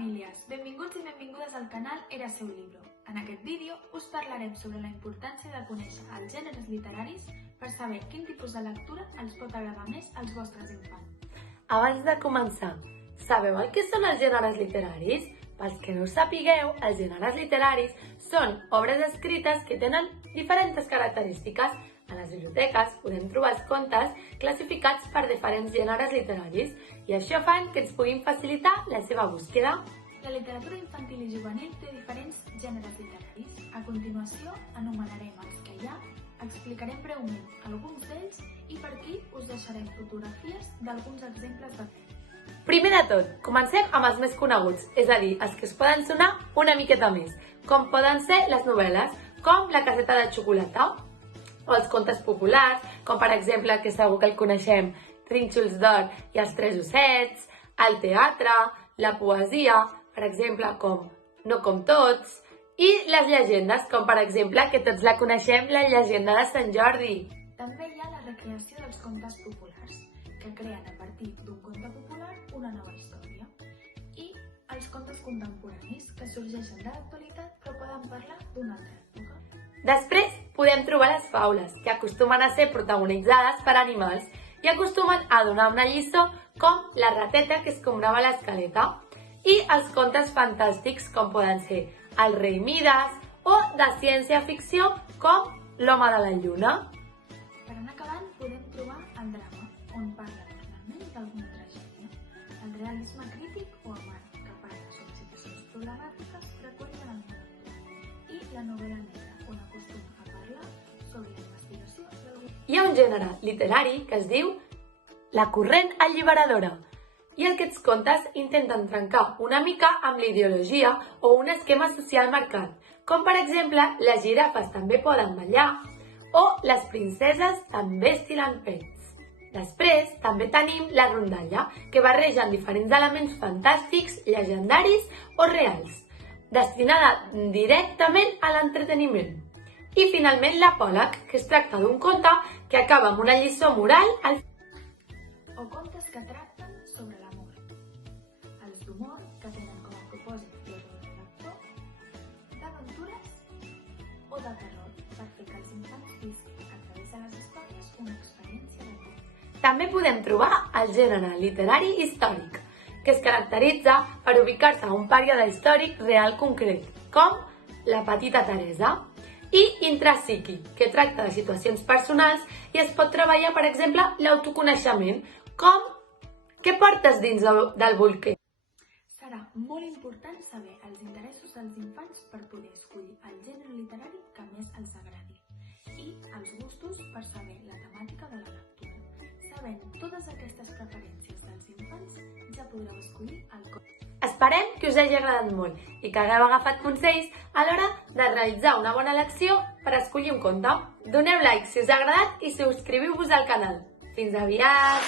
famílies, benvinguts i benvingudes al canal Érase un libro. En aquest vídeo us parlarem sobre la importància de conèixer els gèneres literaris per saber quin tipus de lectura els pot agradar més als vostres infants. Abans de començar, sabeu el que són els gèneres literaris? Pels que no ho sapigueu, els gèneres literaris són obres escrites que tenen diferents característiques. A les biblioteques podem trobar els contes classificats per diferents gèneres literaris i això fa que ens puguin facilitar la seva búsqueda. La literatura infantil i juvenil té diferents gèneres literaris. A continuació, anomenarem els que hi ha, explicarem breument alguns d'ells i per aquí us deixarem fotografies d'alguns exemples de... Primer de tot, comencem amb els més coneguts, és a dir, els que es poden sonar una miqueta més, com poden ser les novel·les, com La caseta de xocolata, o els contes populars, com per exemple, que segur que el coneixem, Rínxols d'or i els tres ossets, el teatre, la poesia, per exemple, com No com tots, i les llegendes, com per exemple, que tots la coneixem, la llegenda de Sant Jordi. També hi ha la recreació dels contes populars, que creen a partir d'un conte popular una nova història. I els contes contemporanis, que sorgeixen de l'actualitat però poden parlar d'una altra època. Després podem trobar les faules, que acostumen a ser protagonitzades per animals i acostumen a donar una lliçó com la rateta que escombrava l'escaleta, i els contes fantàstics com poden ser El rei Mides o de ciència-ficció com L'home de la lluna. Per anar acabant podem trobar el drama, on parla normalment d'alguna tragèdia, el realisme crític o amarg, que parla sobre situacions problemàtiques freqüents en el món, i la novel·la negra, on acostuma a parlar sobre la investigació d'algun... Hi ha un gènere literari que es diu la corrent alliberadora, i aquests contes intenten trencar una mica amb la ideologia o un esquema social marcat, com per exemple les girafes també poden ballar o les princeses també estilen pets. Després també tenim la rondalla, que barregen diferents elements fantàstics, llegendaris o reals, destinada directament a l'entreteniment. I finalment l'apòleg, que es tracta d'un conte que acaba amb una lliçó moral al o contes que tracten sobre l'amor, els d'humor que tenen com a propòsit fer-lo el lector, d'aventures o de terror, per fer que els infants visquin a través de les històries una experiència de vida. També podem trobar el gènere literari històric, que es caracteritza per ubicar-se a un període històric real concret, com La petita Teresa, i intrapsíquic, que tracta de situacions personals i es pot treballar, per exemple, l'autoconeixement, com què portes dins del bolquer. Serà molt important saber els interessos dels infants per poder escollir el gènere literari que més els agradi i els gustos per saber la temàtica de la lectura. Sabent totes aquestes preferències dels infants, ja podreu escollir el conte. Esperem que us hagi agradat molt i que hagueu agafat consells a l'hora de realitzar una bona elecció per escollir un conte. Doneu like si us ha agradat i subscriviu-vos al canal. Fins aviat!